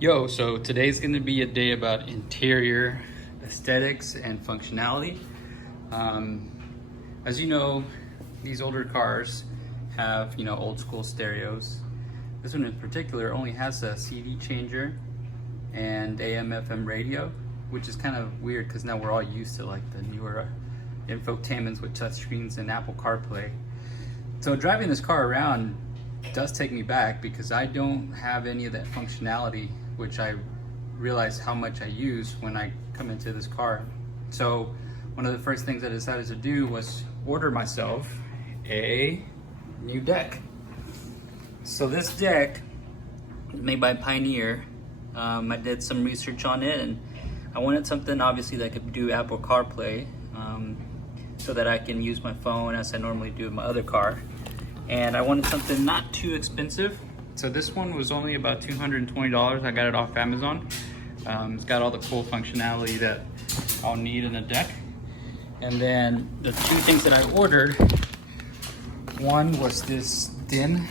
Yo, so today's gonna be a day about interior aesthetics and functionality. Um, as you know, these older cars have, old school stereos. This one in particular only has a CD changer and AM FM radio, which is kind of weird because now we're all used to like the newer infotainments with touchscreens and Apple CarPlay. So driving this car around does take me back because I don't have any of that functionality, which I realize how much I use when I come into this car. So one of the first things I decided to do was order myself a new deck. So this deck is made by Pioneer. I did some research on it and I wanted something obviously that could do Apple CarPlay, so that I can use my phone as I normally do in my other car. And I wanted something not too expensive. So this one was only about $220. I got it off Amazon. It's got all the cool functionality that I'll need in a deck. And then the two things that I ordered, one was this DIN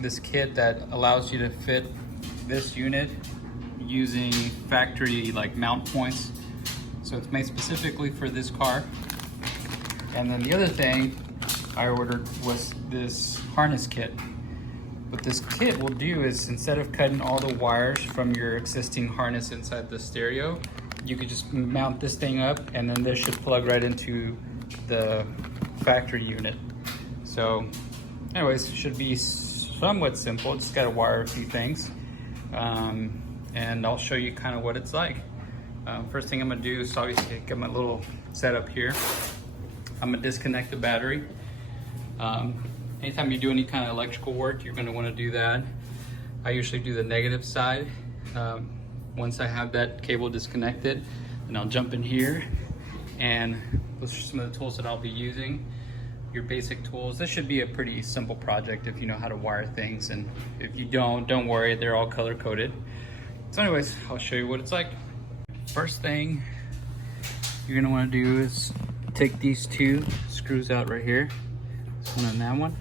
this kit that allows you to fit this unit using factory like mount points. So it's made specifically for this car. And then the other thing I ordered was this harness kit. What this kit will do is, instead of cutting all the wires from your existing harness inside the stereo, you could just mount this thing up and then this should plug right into the factory unit. So anyways, it should be somewhat simple. Just gotta wire a few things. And I'll show you kind of what it's like. First thing I'm gonna do is obviously get my little setup here. I'm gonna disconnect the battery. Anytime you do any kind of electrical work, you're gonna wanna do that. I usually do the negative side. Once I have that cable disconnected, then I'll jump in here and those are some of the tools that I'll be using. Your basic tools. This should be a pretty simple project if you know how to wire things, and if you don't worry, they're all color coded. So anyways, I'll show you what it's like. First thing you're gonna wanna do is take these two screws out right here, this one and that one,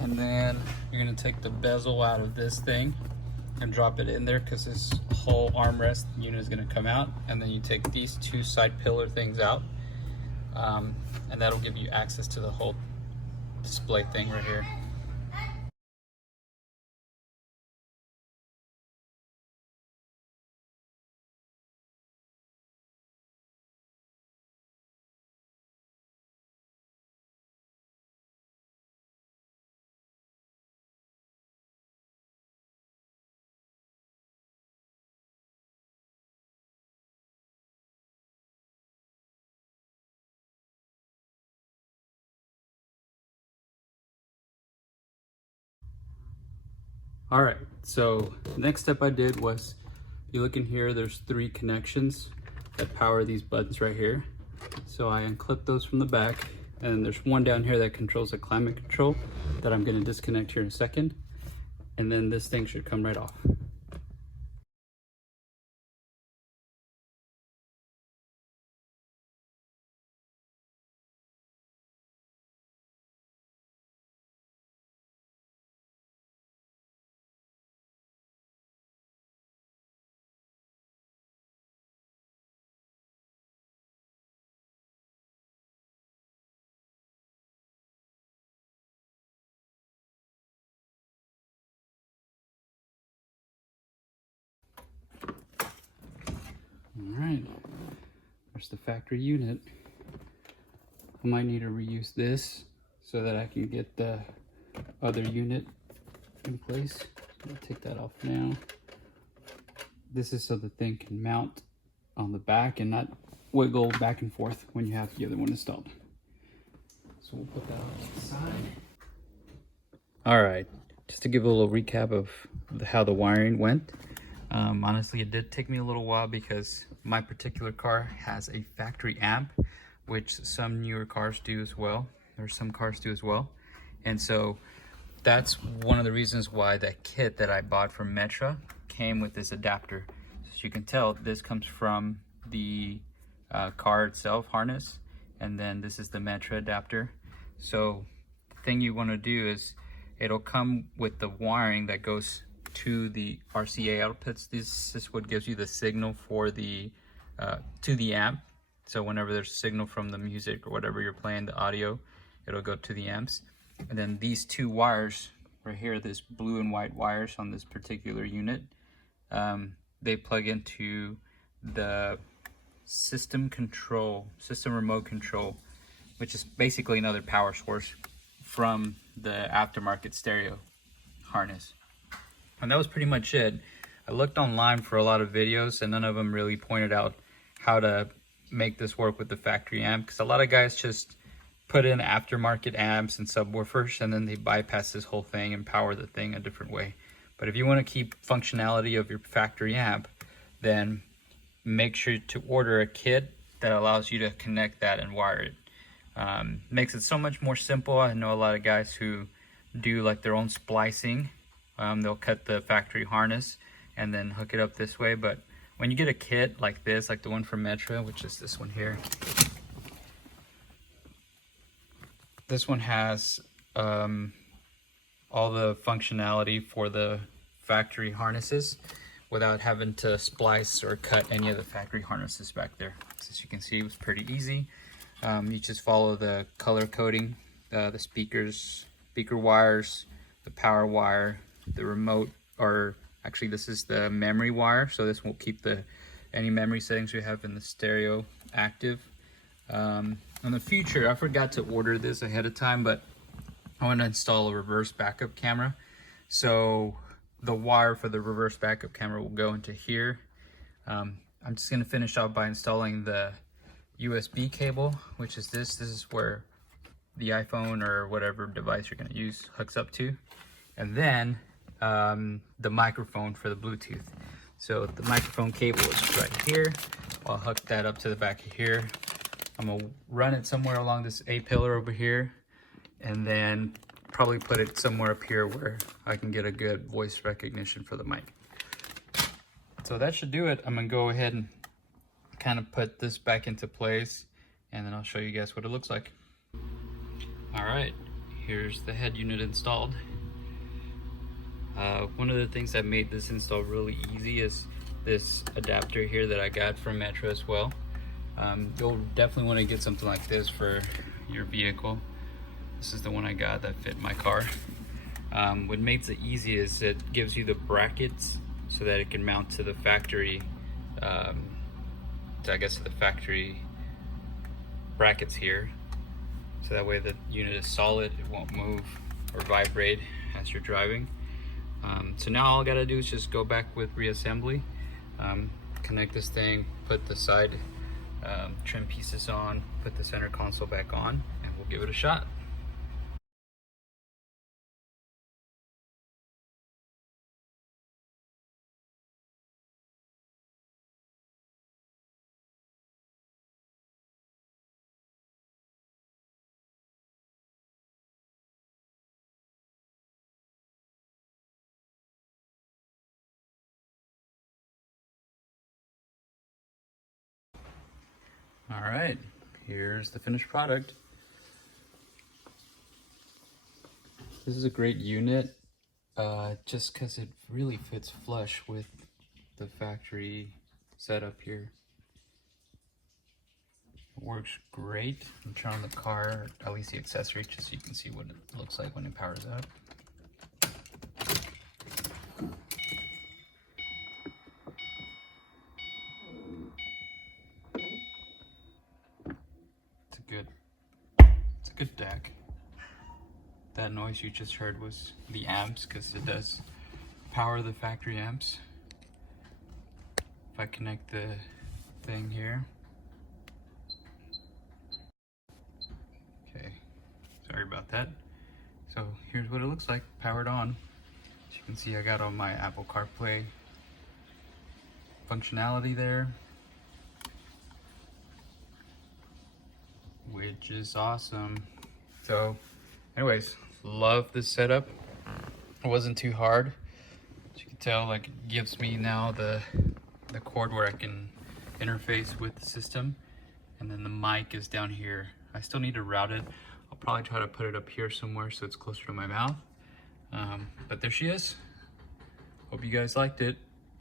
and then you're gonna take the bezel out of this thing and drop it in there because this whole armrest unit is gonna come out, and then you take these two side pillar things out, and that'll give you access to the whole display thing right here. All right, so next step I did was, if you look in here, there's 3 connections that power these buttons right here. So I unclipped those from the back, and there's one down here that controls the climate control that I'm gonna disconnect here in a second. And then this thing should come right off. All right, there's the factory unit. I might need to reuse this so that I can get the other unit in place. I'll take that off now. This is so the thing can mount on the back and not wiggle back and forth when you have the other one installed. So we'll put that off to the side. All right, just to give a little recap of how the wiring went. Honestly, it did take me a little while because my particular car has a factory amp, which some newer cars do as well, or some cars do as well. And so that's one of the reasons why that kit that I bought from Metra came with this adapter. As you can tell, this comes from the car itself harness, and then this is the Metra adapter. So the thing you want to do is it'll come with the wiring that goes to the RCA outputs. This is what gives you the signal for the to the amp. So whenever there's a signal from the music or whatever you're playing, the audio, it'll go to the amps. And then these two wires right here, this blue and white wires on this particular unit, they plug into the system remote control, which is basically another power source from the aftermarket stereo harness. And that was pretty much it. I looked online for a lot of videos and none of them really pointed out how to make this work with the factory amp, because a lot of guys just put in aftermarket amps and subwoofers and then they bypass this whole thing and power the thing a different way. But if you want to keep functionality of your factory amp, then make sure to order a kit that allows you to connect that and wire it. Makes it so much more simple. I know a lot of guys who do like their own splicing. They'll cut the factory harness and then hook it up this way. But when you get a kit like this, like the one from Metro, which is this one here, this one has all the functionality for the factory harnesses without having to splice or cut any of the factory harnesses back there. So as you can see, it was pretty easy. You just follow the color coding, the speaker wires, the power wire, the remote, or actually this is the memory wire, so this will keep any memory settings we have in the stereo active. In the future, I forgot to order this ahead of time, but I want to install a reverse backup camera. So the wire for the reverse backup camera will go into here. I'm just going to finish off by installing the USB cable, which is this. This is where the iPhone or whatever device you're going to use hooks up to. And then the microphone for the Bluetooth. So the microphone cable is right here. I'll hook that up to the back of here. I'm gonna run it somewhere along this A pillar over here, and then probably put it somewhere up here where I can get a good voice recognition for the mic. So that should do it. I'm gonna go ahead and kind of put this back into place, and then I'll show you guys what it looks like. All right, here's the head unit installed. One of the things that made this install really easy is this adapter here that I got from Metro as well. You'll definitely want to get something like this for your vehicle. This is the one I got that fit my car. What makes it easy is it gives you the brackets so that it can mount to the factory, to the factory brackets here. So that way the unit is solid, it won't move or vibrate as you're driving. So now all I gotta do is just go back with reassembly, connect this thing, put the side trim pieces on, put the center console back on, and we'll give it a shot. All right, here's the finished product. This is a great unit, just because it really fits flush with the factory setup here. It works great. I'm turning on the car, at least the accessories, just so you can see what it looks like when it powers up. It's a good DAC. That noise you just heard was the amps, because it does power the factory amps. If I connect the thing here. Okay, sorry about that. So here's what it looks like powered on. As you can see, I got all my Apple CarPlay functionality there, which is awesome. So anyways, love this setup. It wasn't too hard. As you can tell, like, it gives me now the cord where I can interface with the system, and then the mic is down here. I still need to route it. I'll probably try to put it up here somewhere so it's closer to my mouth. But there she is. Hope you guys liked it.